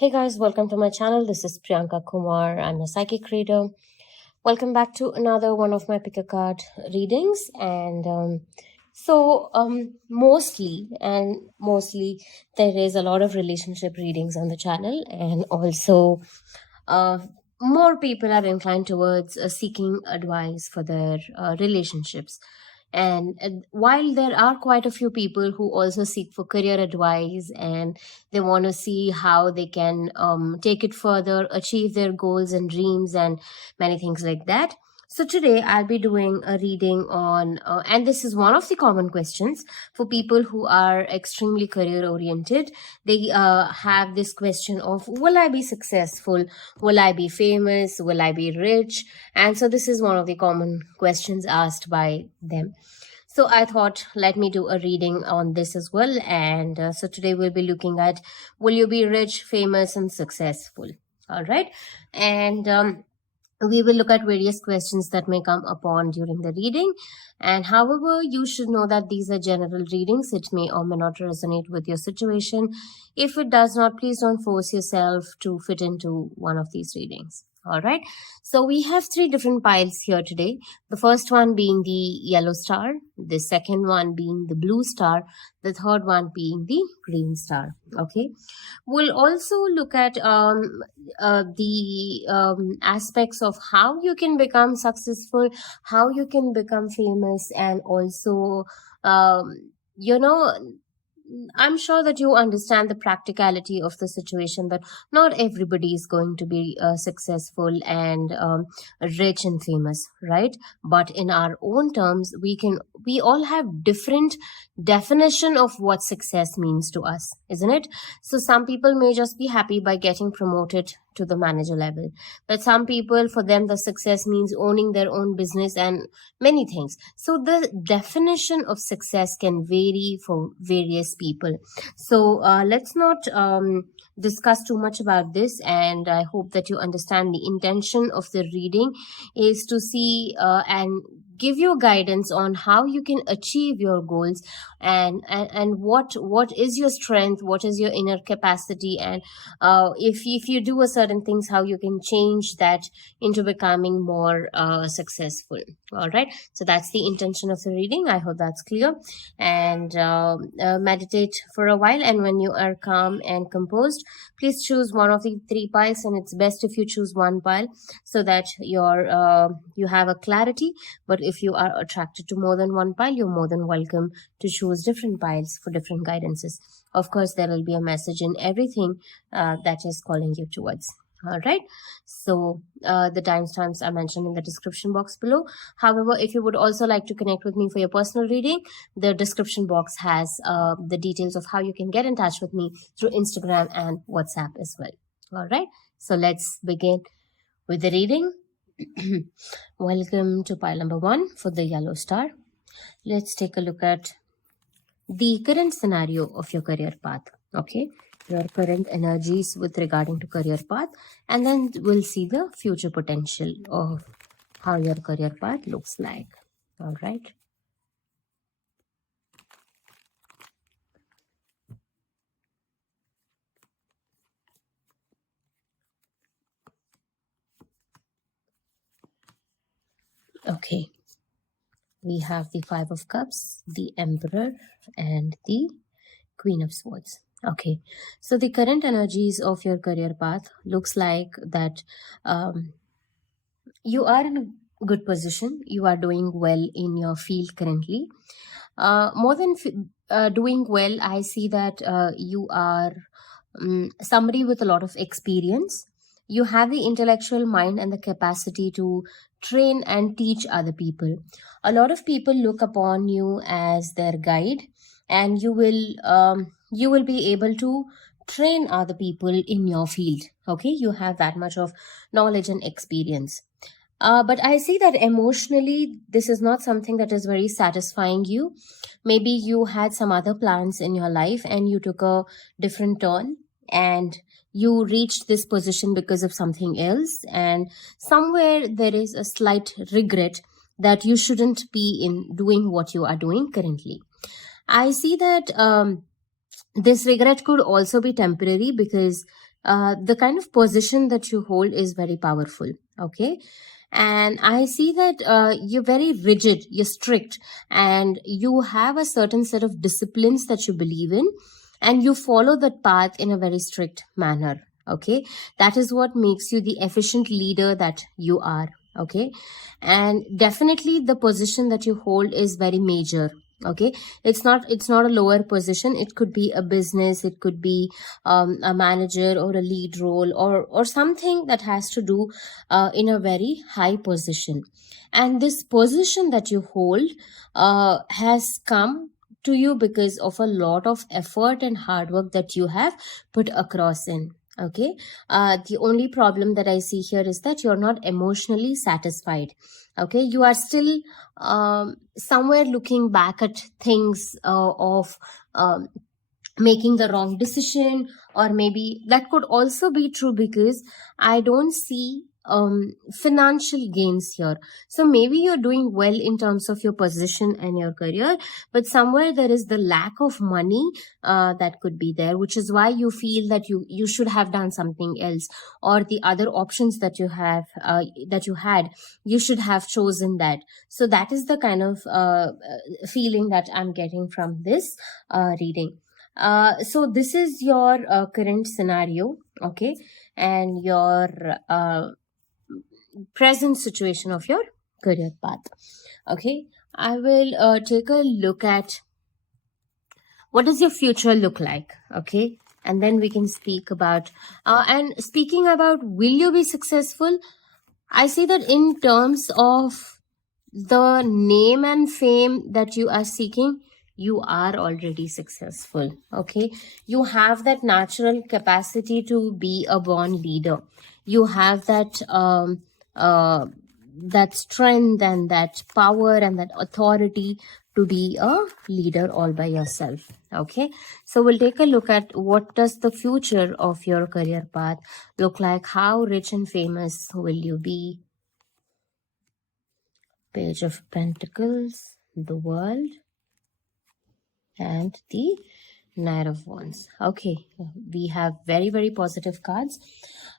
Hey guys, welcome to my channel. This is Priyanka Kumar. I'm a psychic reader. Welcome back to another one of my pick a card readings. And mostly there is a lot of relationship readings on the channel, and also uh, more people are inclined towards seeking advice for their relationships. And while there are quite a few people who also seek for career advice, and they want to see how they can take it further, achieve their goals and dreams, and many things like that. So today I'll be doing a reading on, and this is one of the common questions for people who are extremely career oriented. They have this question of, will I be successful? Will I be famous? Will I be rich? And so this is one of the common questions asked by them. So I thought, let me do a reading on this as well. And so today we'll be looking at, will you be rich, famous, and successful? All right. And we will look at various questions that may come upon during the reading. And however, you should know that these are general readings. It may or may not resonate with your situation. If it does not, please don't force yourself to fit into one of these readings. All right. So we have three different piles here today. The first one being the yellow star, the second one being the blue star, the third one being the green star. Okay. We'll also look at the aspects of how you can become successful, how you can become famous, and also, um, you know, I'm sure that you understand the practicality of the situation, that not everybody is going to be successful and rich and famous, right? But in our own terms, we all have different definition of what success means to us, isn't it? So some people may just be happy by getting promoted to the manager level, but some people, for them, the success means owning their own business and many things. So the definition of success can vary for various people. So let's not discuss too much about this, and I hope that you understand the intention of the reading is to see and give you guidance on how you can achieve your goals, and what is your strength, what is your inner capacity, and if you do a certain things, how you can change that into becoming more successful. All right, so that's the intention of the reading. I hope that's clear. And meditate for a while, and when you are calm and composed, please choose one of the three piles, and it's best if you choose one pile so that you have a clarity. But if you are attracted to more than one pile, you're more than welcome to choose different piles for different guidances. Of course, there will be a message in everything that is calling you towards. All right, so the timestamps are mentioned in the description box below. However, if you would also like to connect with me for your personal reading, the description box has the details of how you can get in touch with me through Instagram and WhatsApp as well. All right, so let's begin with the reading. Welcome to pile number 1 for the yellow star. Let's take a look at the current scenario of your career path. Okay, your current energies with regarding to career path, and then we'll see the future potential of how your career path looks like. All right. Okay, we have the Five of Cups, the Emperor, and the Queen of Swords. Okay, so the current energies of your career path looks like that you are in a good position. You are doing well in your field currently. More than doing well, I see that you are somebody with a lot of experience. You have the intellectual mind and the capacity to train and teach other people. A lot of people look upon you as their guide, and you will be able to train other people in your field. Okay, you have that much of knowledge and experience. But I see that emotionally, this is not something that is very satisfying you. Maybe you had some other plans in your life and you took a different turn, and you reached this position because of something else. And somewhere there is a slight regret that you shouldn't be in doing what you are doing currently. I see that this regret could also be temporary, because the kind of position that you hold is very powerful. Okay. And I see that you're very rigid, you're strict, and you have a certain set of disciplines that you believe in, and you follow that path in a very strict manner. Okay. That is what makes you the efficient leader that you are. Okay. And definitely the position that you hold is very major. Okay. It's not a lower position. It could be a business, it could be a manager or a lead role, or something that has to do in a very high position. And this position that you hold has come to you because of a lot of effort and hard work that you have put across in. Okay. The only problem that I see here is that you're not emotionally satisfied. Okay. You are still somewhere looking back at things of making the wrong decision, or maybe that could also be true because I don't see financial gains here. So maybe you're doing well in terms of your position and your career, but somewhere there is the lack of money that could be there, which is why you feel that you should have done something else, or the other options that you have that you had, you should have chosen that. So that is the kind of feeling that I'm getting from this reading. So this is your current scenario. Okay. And your present situation of your career path. Okay. I will take a look at what does your future look like. Okay. And then we can speak about and speaking about will you be successful, I see that in terms of the name and fame that you are seeking, you are already successful. Okay. You have that natural capacity to be a born leader. You have that strength and that power and that authority to be a leader all by yourself. Okay. So we'll take a look at what does the future of your career path look like. How rich and famous will you be? Page of Pentacles, the World, and the Knight of Wands. Okay, we have very, very positive cards.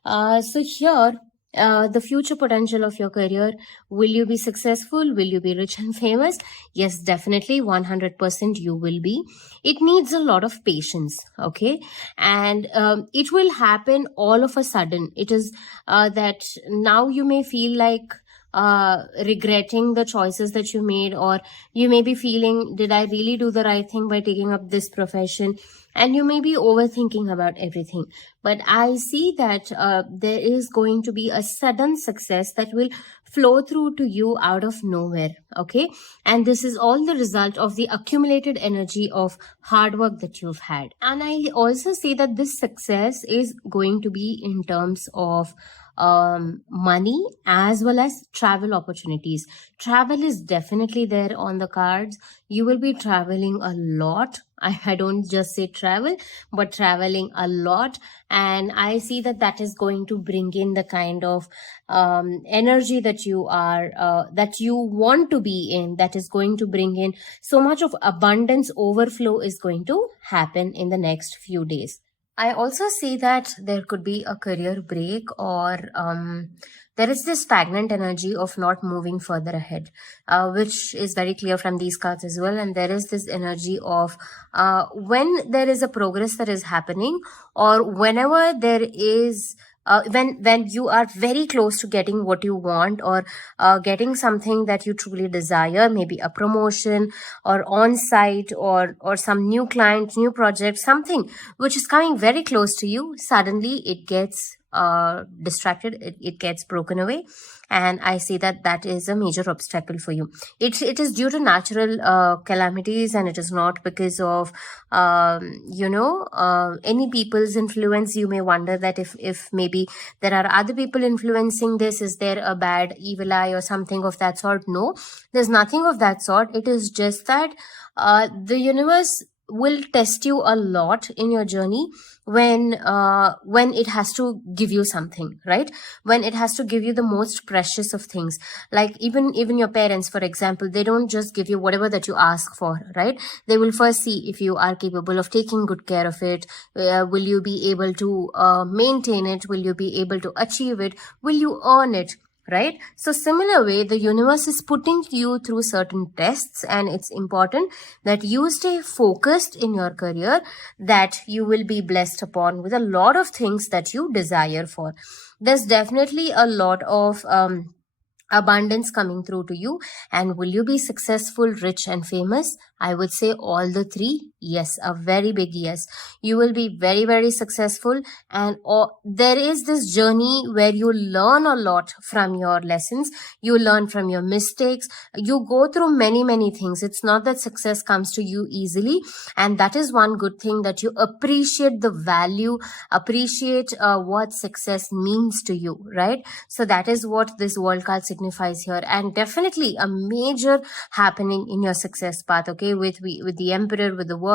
So here, the future potential of your career, will you be successful? Will you be rich and famous? Yes, definitely, 100% you will be. It needs a lot of patience, okay? And it will happen all of a sudden. It is that now you may feel like regretting the choices that you made, or you may be feeling, did I really do the right thing by taking up this profession? And you may be overthinking about everything, but I see that there is going to be a sudden success that will flow through to you out of nowhere. Okay. And this is all the result of the accumulated energy of hard work that you've had. And I also see that this success is going to be in terms of money as well as travel opportunities. Travel is definitely there on the cards. You will be traveling a lot. I don't just say travel, but traveling a lot. And I see that that is going to bring in the kind of energy that you are, that you want to be in, that is going to bring in so much of abundance. Overflow is going to happen in the next few days. I also see that there could be a career break, or there is this stagnant energy of not moving further ahead, which is very clear from these cards as well. And there is this energy of when there is a progress that is happening, or whenever there is when you are very close to getting what you want, or getting something that you truly desire, maybe a promotion or on site, or some new client, new project, something which is coming very close to you, suddenly it gets distracted, it gets broken away. And I see that that is a major obstacle for you. It is due to natural calamities, and it is not because of any people's influence. You may wonder that if maybe there are other people influencing this, is there a bad evil eye or something of that sort? No, there's nothing of that sort. It is just that the universe will test you a lot in your journey when it has to give you something, right? When it has to give you the most precious of things. Like even your parents, for example, they don't just give you whatever that you ask for, right? They will first see if you are capable of taking good care of it. Will you be able to maintain it? Will you be able to achieve it? Will you earn it? Right? So similar way, the universe is putting you through certain tests, and it's important that you stay focused in your career, that you will be blessed upon with a lot of things that you desire for. There's definitely a lot of abundance coming through to you. And will you be successful, rich, and famous? I would say all the three. Yes, a very big yes. You will be very, very successful. And there is this journey where you learn a lot from your lessons. You learn from your mistakes. You go through many, many things. It's not that success comes to you easily. And that is one good thing, that you appreciate the value, appreciate what success means to you, right? So that is what this world card signifies here, and definitely a major happening in your success path, okay, with the emperor, with the world,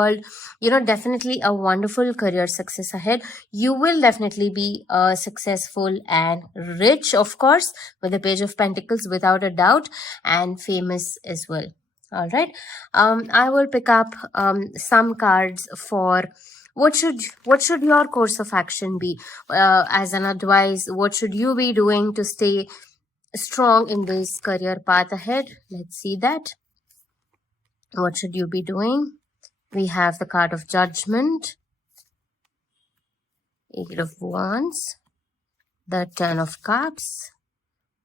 definitely a wonderful career success ahead. You will definitely be successful and rich, of course, with the page of pentacles, without a doubt, and famous as well. All right. I will pick up some cards for what should your course of action be, as an advice. What should you be doing to stay strong in this career path ahead? Let's see that. What should you be doing? We have the card of Judgment, Eight of Wands, the Ten of Cups,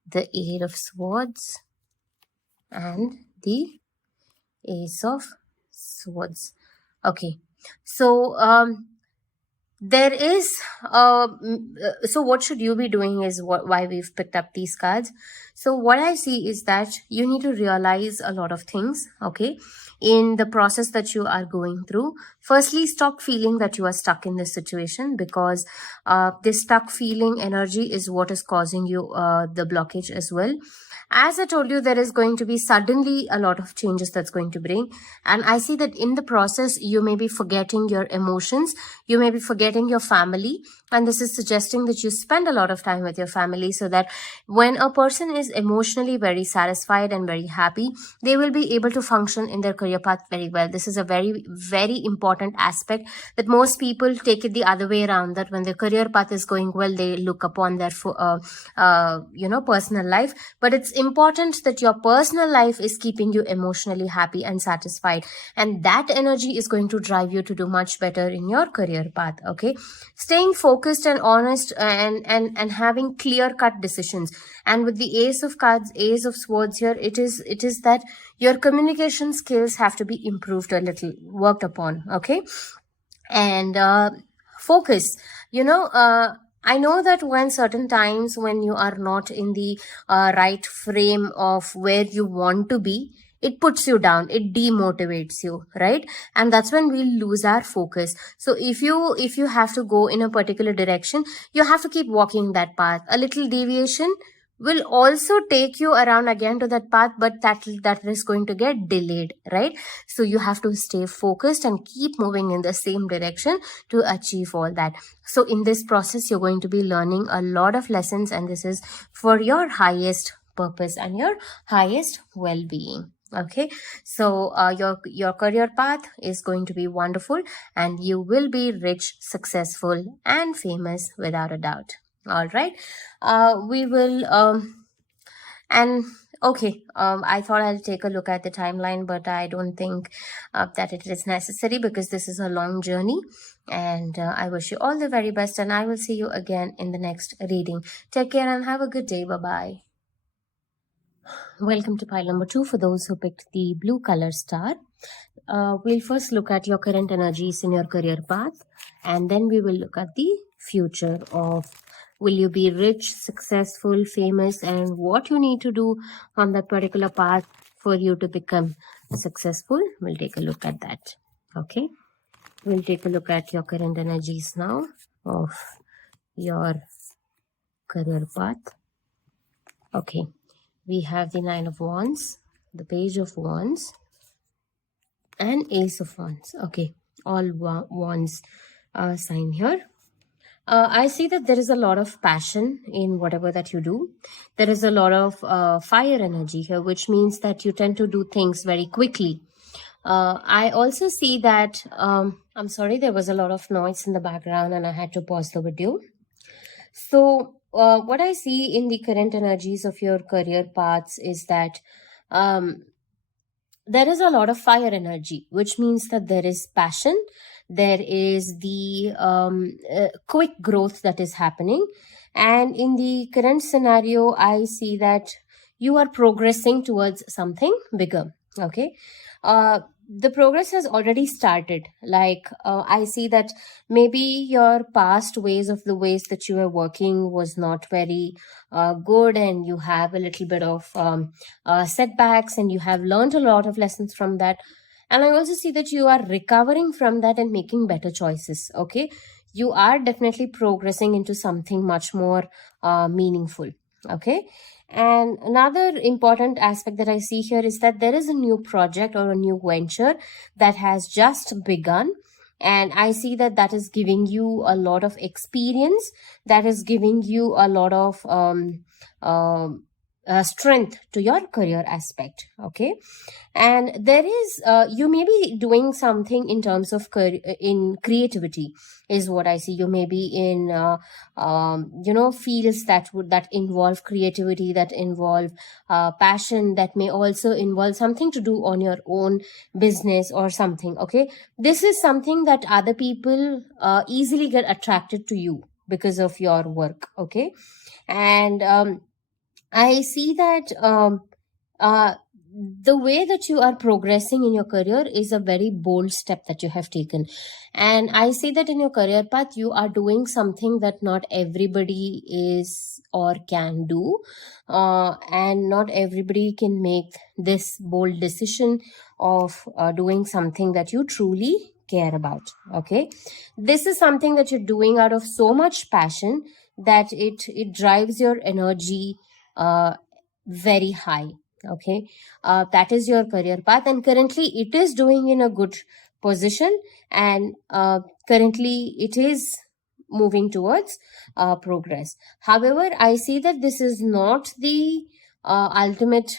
the Eight of Swords, and the Ace of Swords. Okay, so there is so what should you be doing is why we've picked up these cards. So what I see is that you need to realize a lot of things, okay, in the process that you are going through. Firstly, stop feeling that you are stuck in this situation, because this stuck feeling energy is what is causing you the blockage as well. As I told you, there is going to be suddenly a lot of changes that's going to bring. And I see that in the process, you may be forgetting your emotions. You may be forgetting your family. And this is suggesting that you spend a lot of time with your family, so that when a person is emotionally very satisfied and very happy, they will be able to function in their career path very well. This is a very, very important aspect, that most people take it the other way around, that when their career path is going well, they look upon their personal life. But it's important that your personal life is keeping you emotionally happy and satisfied, and that energy is going to drive you to do much better in your career path. Okay, staying focused and honest, and having clear cut decisions. And with the Ace of Cards, Ace of Swords here, it is that your communication skills have to be improved a little, worked upon. Okay, and focus, I know that when certain times when you are not in the right frame of where you want to be, it puts you down, it demotivates you, right? And that's when we lose our focus. So if you have to go in a particular direction, you have to keep walking that path. A little deviation will also take you around again to that path, but that is going to get delayed, right? So you have to stay focused and keep moving in the same direction to achieve all that. So in this process, you're going to be learning a lot of lessons, and this is for your highest purpose and your highest well-being. Okay, so your career path is going to be wonderful, and you will be rich, successful, and famous without a doubt. All right, we will and okay, I thought I'll take a look at the timeline, but I don't think that it is necessary, because this is a long journey. And I wish you all the very best, and I will see you again in the next reading. Take care and have a good day. Bye-bye. Welcome to pile number 2 for those who picked the blue color star. We'll first look at your current energies in your career path, and then we will look at the future of will you be rich, successful, famous, and what you need to do on that particular path for you to become successful. We'll take a look at that. Okay, we'll take a look at your current energies now of your career path. Okay, we have the Nine of Wands, the Page of Wands, and Ace of Wands. Okay, all wands sign here. I see that there is a lot of passion in whatever that you do. There is a lot of fire energy here, which means that you tend to do things very quickly. I also see that, I'm sorry, there was a lot of noise in the background and I had to pause the video. So, what I see in the current energies of your career paths is that um, there is a lot of fire energy, which means that there is passion, there is the quick growth that is happening. And in the current scenario, I see that you are progressing towards something bigger. Okay. The progress has already started. Like, I see that maybe your past ways of the ways that you were working was not very good, and you have a little bit of setbacks, and you have learned a lot of lessons from that. And I also see that you are recovering from that and making better choices. Okay. You are definitely progressing into something much more meaningful. Okay. And another important aspect that I see here is that there is a new project or a new venture that has just begun. And I see that that is giving you a lot of experience, that is giving you a lot of strength to your career aspect. Okay. And there is you may be doing something in terms of in creativity is what I see. You may be in fields that involve creativity, that involve passion, that may also involve something to do on your own business or something. Okay. This is something that other people easily get attracted to you because of your work. Okay. And I see that uh, the way that you are progressing in your career is a very bold step that you have taken. And I see that in your career path, you are doing something that not everybody is or can do. And not everybody can make this bold decision of doing something that you truly care about. Okay. This is something that you're doing out of so much passion that it drives your energy very high. Okay. That is your career path, and currently it is doing in a good position, and currently it is moving towards progress. However, I see that this is not the ultimate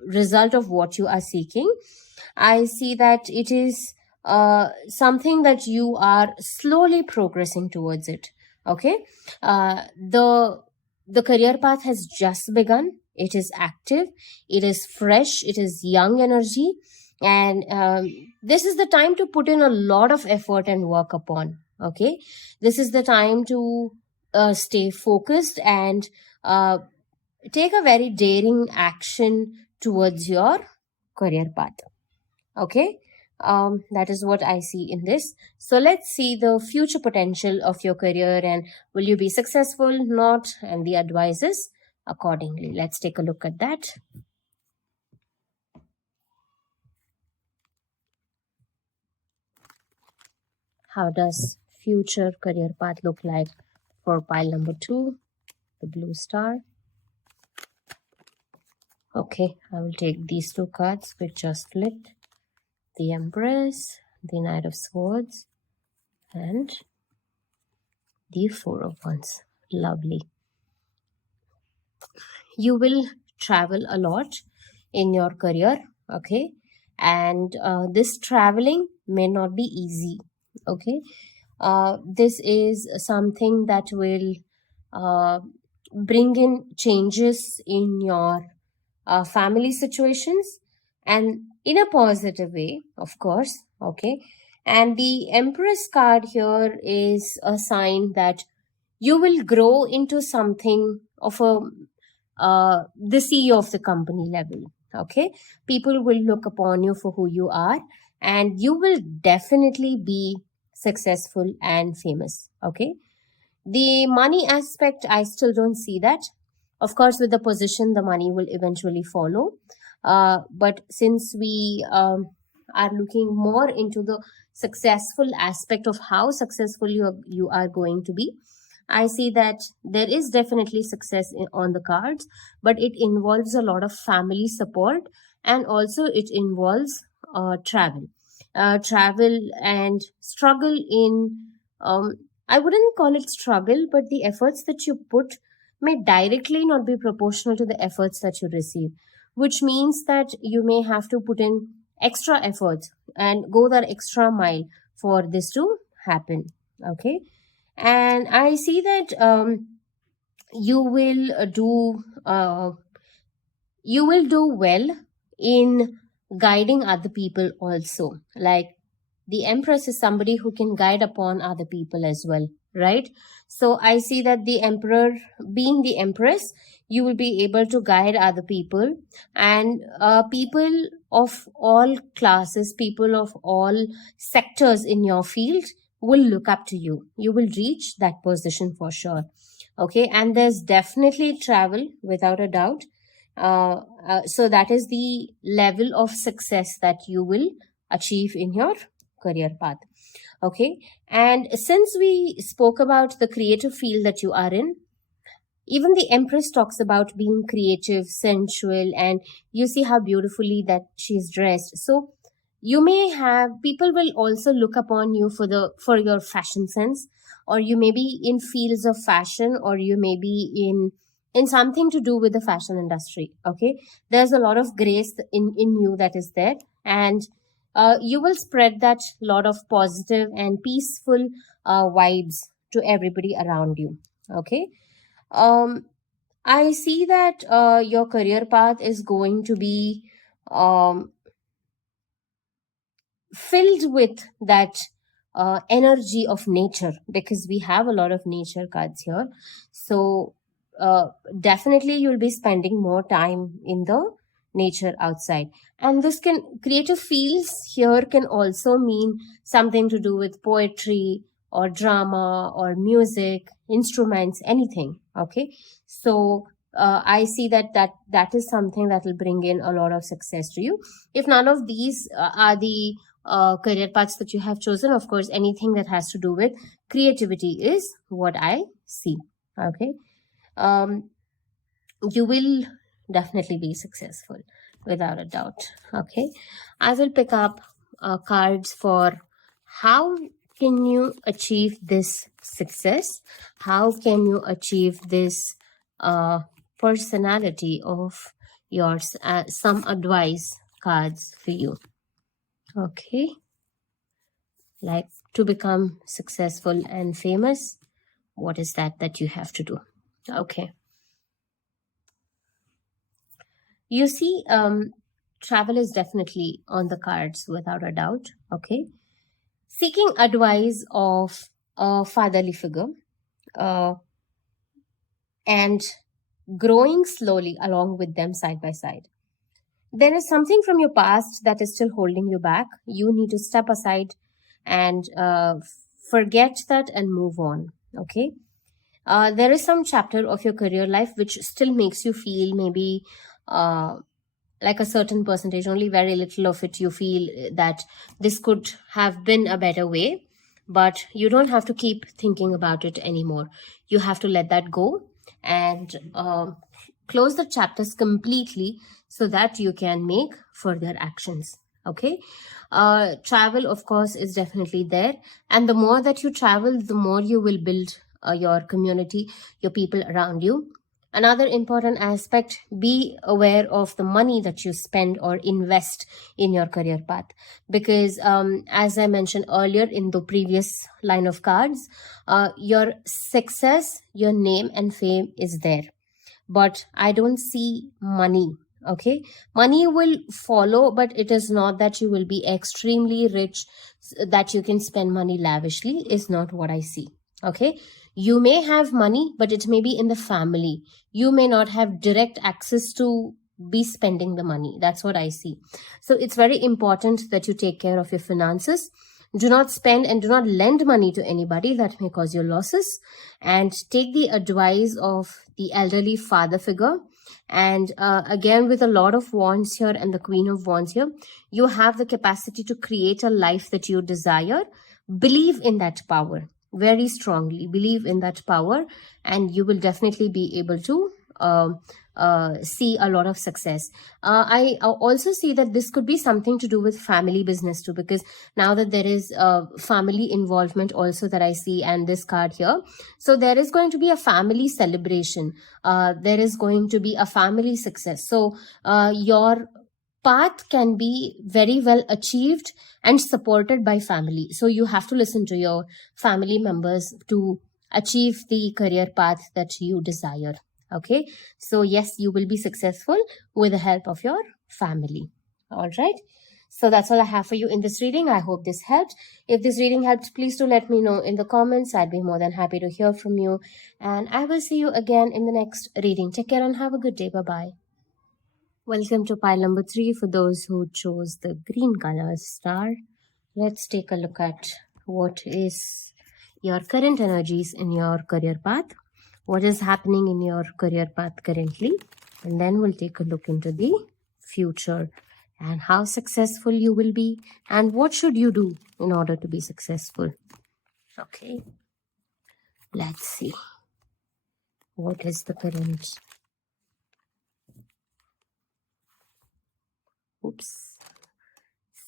result of what you are seeking. I see that it is something that you are slowly progressing towards it. Okay. The career path has just begun. It is active, it is fresh, it is young energy, and this is the time to put in a lot of effort and work upon. Okay. This is the time to stay focused and take a very daring action towards your career path. Okay. That is what I see in this. So let's see the future potential of your career, and will you be successful, not, and the advices accordingly. Let's take a look at that. How does future career path look like for pile number 2, the blue star? Okay, I will take these 2 cards which just flipped. The Empress, the Knight of Swords, and the 4 of Wands. Lovely. You will travel a lot in your career. Okay. And this traveling may not be easy. Okay. This is something that will bring in changes in your family situations, and in a positive way, of course. Okay. And the Empress card here is a sign that you will grow into something of the CEO of the company level. Okay. People will look upon you for who you are, and you will definitely be successful and famous. Okay. The money aspect, I still don't see that. Of course, with the position, the money will eventually follow. But since we are looking more into the successful aspect of how successful you are going to be, I see that there is definitely success on the cards, but it involves a lot of family support, and also it involves travel. travel and struggle in, I wouldn't call it struggle, but the efforts that you put may directly not be proportional to the efforts that you receive, which means that you may have to put in extra efforts and go that extra mile for this to happen. Okay. And I see that you will you will do well in guiding other people also. Like, the empress is somebody who can guide upon other people as well, right? So I see that the emperor, being the empress, you will be able to guide other people, and people of all classes, people of all sectors in your field will look up to you. You will reach that position for sure. Okay. And there's definitely travel without a doubt. So that is the level of success that you will achieve in your career path. Okay. And since we spoke about the creative field that you are in, even the empress talks about being creative, sensual, and you see how beautifully that she's dressed. So you may have, people will also look upon you for your fashion sense, or you may be in fields of fashion, or you may be in something to do with the fashion industry. Okay. There's a lot of grace in you that is there, and you will spread that lot of positive and peaceful vibes to everybody around you. Okay. I see that your career path is going to be filled with that energy of nature, because we have a lot of nature cards here. So definitely you'll be spending more time in the nature outside. And this can, creative fields here can also mean something to do with poetry or drama or music, instruments, anything. Okay. So I see that is something that will bring in a lot of success to you. If none of these are the career paths that you have chosen, of course, anything that has to do with creativity is what I see. Okay. You will definitely be successful without a doubt. Okay. I will pick up cards for how can you achieve this success? How can you achieve this personality of yours? Some advice cards for you. Okay. Like, to become successful and famous, what is that you have to do? Okay. You see, travel is definitely on the cards without a doubt. Okay. Seeking advice of a fatherly figure and growing slowly along with them side by side. There is something from your past that is still holding you back. You need to step aside and forget that and move on. Okay. There is some chapter of your career life which still makes you feel maybe like a certain percentage, only very little of it you feel that this could have been a better way, but you don't have to keep thinking about it anymore. You have to let that go and close the chapters completely so that you can make further actions. Okay. Travel, of course, is definitely there, and the more that you travel, the more you will build your community, your people around you. Another important aspect, be aware of the money that you spend or invest in your career path. Because as I mentioned earlier in the previous line of cards, your success, your name and fame is there. But I don't see money. Okay. Money will follow, but it is not that you will be extremely rich, that you can spend money lavishly, is not what I see. Okay. You may have money, but it may be in the family. You may not have direct access to be spending the money. That's what I see. So it's very important that you take care of your finances. Do not spend and do not lend money to anybody. That may cause you losses. And take the advice of the elderly father figure. And again, with a lot of wands here and the Queen of Wands here, you have the capacity to create a life that you desire. Believe in that power. Very strongly believe in that power, and you will definitely be able to see a lot of success. I also see that this could be something to do with family business too, because now that there is family involvement also that I see, and this card here, so there is going to be a family celebration. There is going to be a family success. So your path can be very well achieved and supported by family. So you have to listen to your family members to achieve the career path that you desire. Okay, so yes, you will be successful with the help of your family. All right, so that's all I have for you in this reading. I hope this helped. If this reading helped, please do let me know in the comments. I'd be more than happy to hear from you, and I will see you again in the next reading. Take care and have a good day. Bye bye. Welcome to pile number 3 for those who chose the green color star. Let's take a look at what is your current energies in your career path. What is happening in your career path currently? And then we'll take a look into the future and how successful you will be and what should you do in order to be successful. Okay, let's see. What is the current? Oops,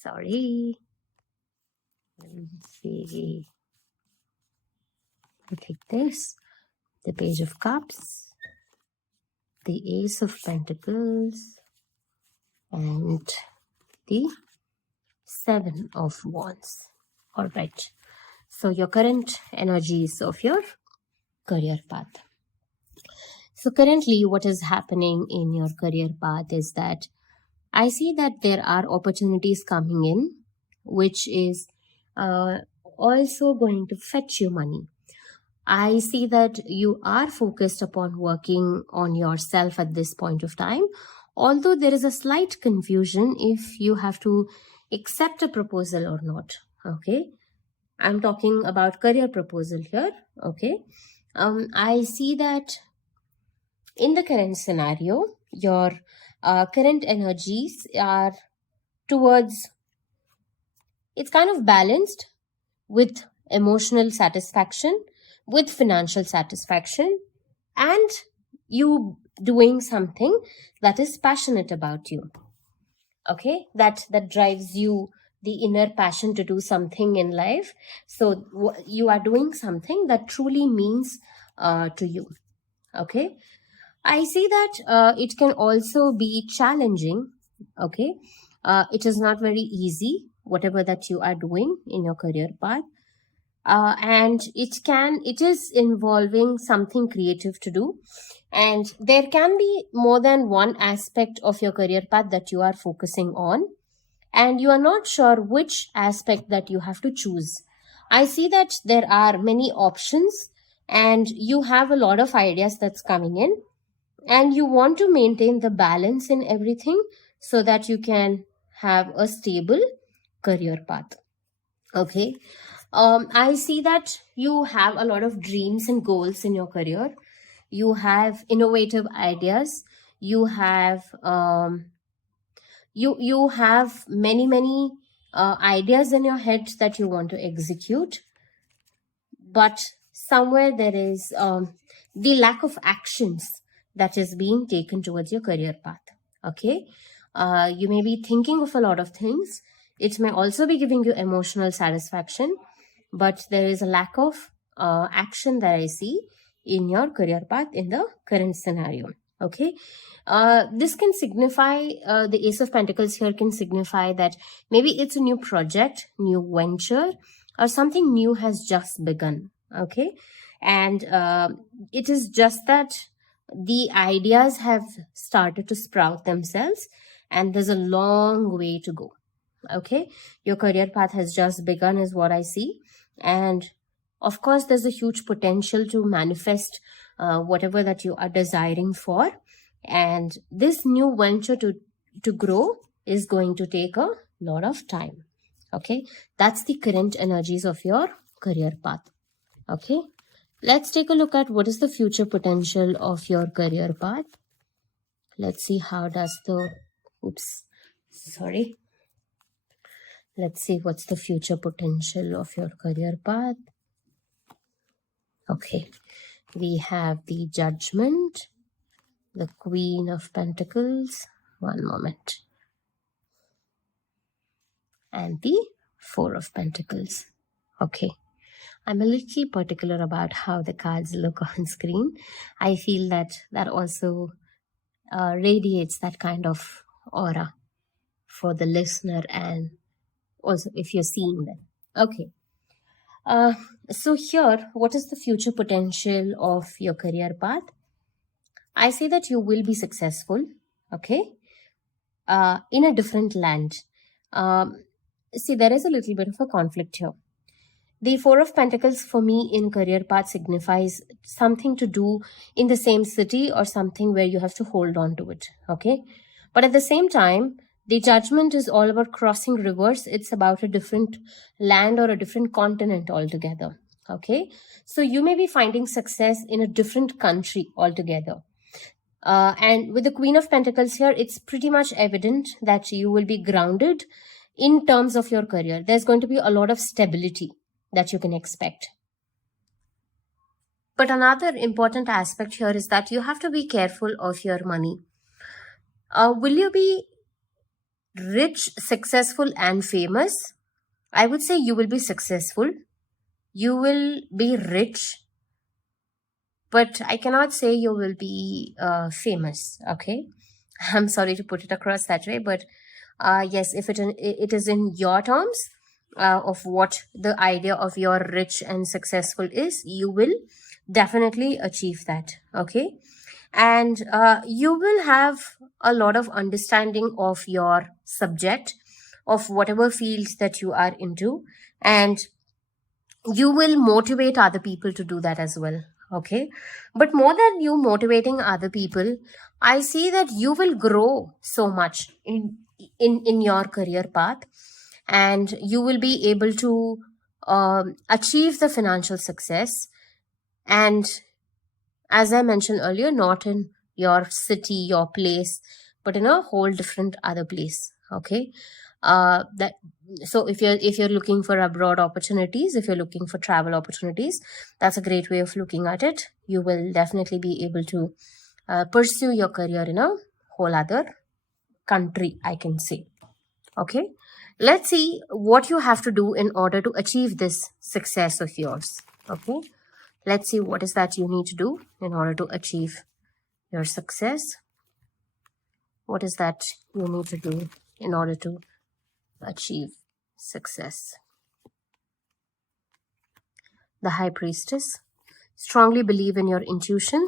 sorry. Let's see. I take this, the Page of Cups, the Ace of Pentacles, and the Seven of Wands. All right. So your current energies of your career path. So currently what is happening in your career path is that I see that there are opportunities coming in, which is also going to fetch you money. I see that you are focused upon working on yourself at this point of time, although there is a slight confusion if you have to accept a proposal or not. Okay, I'm talking about career proposal here. Okay, I see that in the current scenario, your current energies are towards, it's kind of balanced with emotional satisfaction, with financial satisfaction, and you doing something that is passionate about you. Okay, that drives you, the inner passion to do something in life. So you are doing something that truly means to you. Okay, I see that it can also be challenging. Okay, it is not very easy, whatever that you are doing in your career path. And it is involving something creative to do, and there can be more than one aspect of your career path that you are focusing on, and you are not sure which aspect that you have to choose. I see that there are many options and you have a lot of ideas that's coming in, and you want to maintain the balance in everything so that you can have a stable career path. Okay, I see that you have a lot of dreams and goals in your career. You have innovative ideas. You have you have many ideas in your head that you want to execute, but somewhere there is the lack of actions that is being taken towards your career path. Okay, you may be thinking of a lot of things. It may also be giving you emotional satisfaction, but there is a lack of action that I see in your career path in the current scenario. Okay, this can signify, the Ace of Pentacles here can signify that maybe it's a new project, new venture, or something new has just begun. Okay, and it is just that the ideas have started to sprout themselves, and there's a long way to go. Okay, your career path has just begun is what I see, and of course there's a huge potential to manifest whatever that you are desiring for, and this new venture to grow is going to take a lot of time. Okay, that's the current energies of your career path. Okay, let's take a look at what is the future potential of your career path. Let's see how does the let's see what's the future potential of your career path. Okay, we have the Judgment, the Queen of Pentacles, one moment, and the Four of Pentacles. Okay, I'm a little particular about how the cards look on screen. I feel that that also radiates that kind of aura for the listener, and also if you're seeing them. Okay. Uh, so here, what is the future potential of your career path? I say that you will be successful, okay, in a different land. Um, See, there is a little bit of a conflict here. The Four of Pentacles for me in career path signifies something to do in the same city or something where you have to hold on to it, okay? But at the same time, the Judgment is all about crossing rivers. It's about a different land or a different continent altogether, okay? So you may be finding success in a different country altogether. And with the Queen of Pentacles here, it's pretty much evident that you will be grounded in terms of your career. There's going to be a lot of stability that you can expect. But another important aspect here is that you have to be careful of your money. Will you be rich, successful, and famous? I would say you will be successful. You will be rich, but I cannot say you will be famous, okay? I'm sorry to put it across that way, but yes, if it is in your terms of what the idea of your rich and successful is, you will definitely achieve that, okay? And you will have a lot of understanding of your subject, of whatever fields that you are into, and you will motivate other people to do that as well, okay? But more than you motivating other people, I see that you will grow so much in your career path, and you will be able to achieve the financial success. And as I mentioned earlier, not in your city, your place, but in a whole different other place, okay? That so if you're looking for abroad opportunities, if you're looking for travel opportunities, that's a great way of looking at it. You will definitely be able to pursue your career in a whole other country, I can say. Okay, let's see what you have to do in order to achieve this success of yours. Okay, let's see what is that you need to do in order to achieve your success. What is that you need to do in order to achieve success? The High Priestess. Strongly believe in your intuition.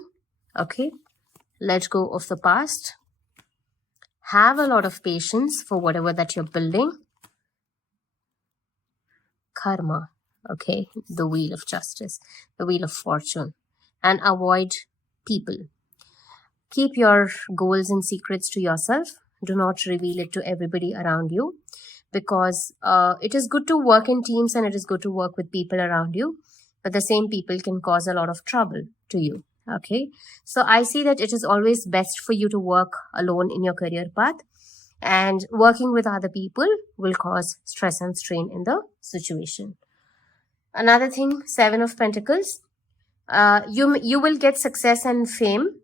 Okay, let go of the past. Have a lot of patience for whatever that you're building. Karma. Okay, the Wheel of Justice, the Wheel of Fortune. And avoid people. Keep your goals and secrets to yourself. Do not reveal it to everybody around you, because it is good to work in teams and it is good to work with people around you, but the same people can cause a lot of trouble to you. Okay, so I see that it is always best for you to work alone in your career path, and working with other people will cause stress and strain in the situation. Another thing, Seven of Pentacles. You will get success and fame,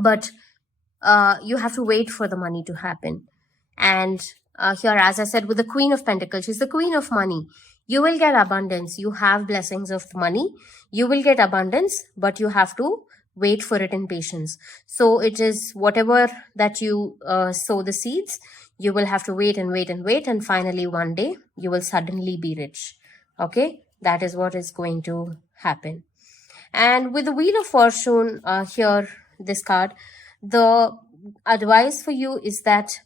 but you have to wait for the money to happen. And here, as I said, with the Queen of Pentacles, she's the Queen of Money. You will get abundance. You have blessings of money. You will get abundance, but you have to wait for it in patience. So it is whatever that you sow the seeds, you will have to wait and wait and wait. And finally, one day, you will suddenly be rich. Okay, that is what is going to happen. And with the Wheel of Fortune here, this card, the advice for you is that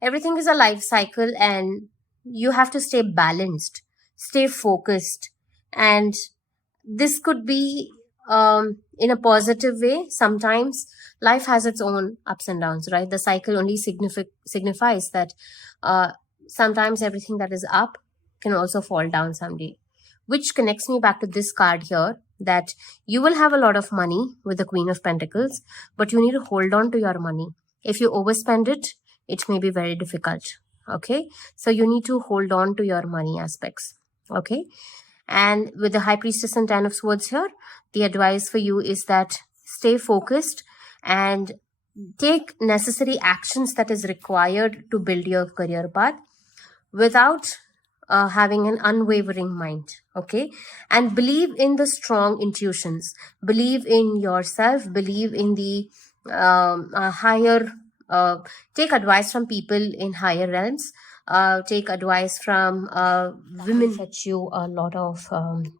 everything is a life cycle and you have to stay balanced, stay focused. And this could be in a positive way. Sometimes life has its own ups and downs, right? The cycle only signifies that sometimes everything that is up can also fall down someday, which connects me back to this card here, that you will have a lot of money with the Queen of Pentacles, but you need to hold on to your money. If you overspend it, it may be very difficult. Okay, so you need to hold on to your money aspects. Okay, and with the High Priestess and Ten of Swords here, the advice for you is that stay focused and take necessary actions that is required to build your career path without having an unwavering mind. Okay, and believe in the strong intuitions, believe in yourself, believe in the higher take advice from people in higher realms, take advice from women, fetch you a lot of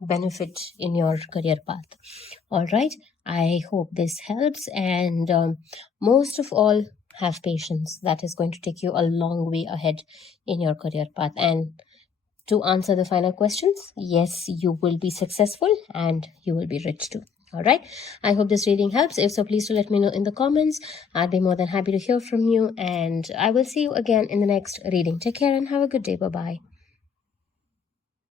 benefit in your career path. All right, I hope this helps, and most of all, have patience. That is going to take you a long way ahead in your career path. And to answer the final questions, yes, you will be successful and you will be rich too. All right. I hope this reading helps. If so, please do let me know in the comments. I'd be more than happy to hear from you. And I will see you again in the next reading. Take care and have a good day. Bye bye.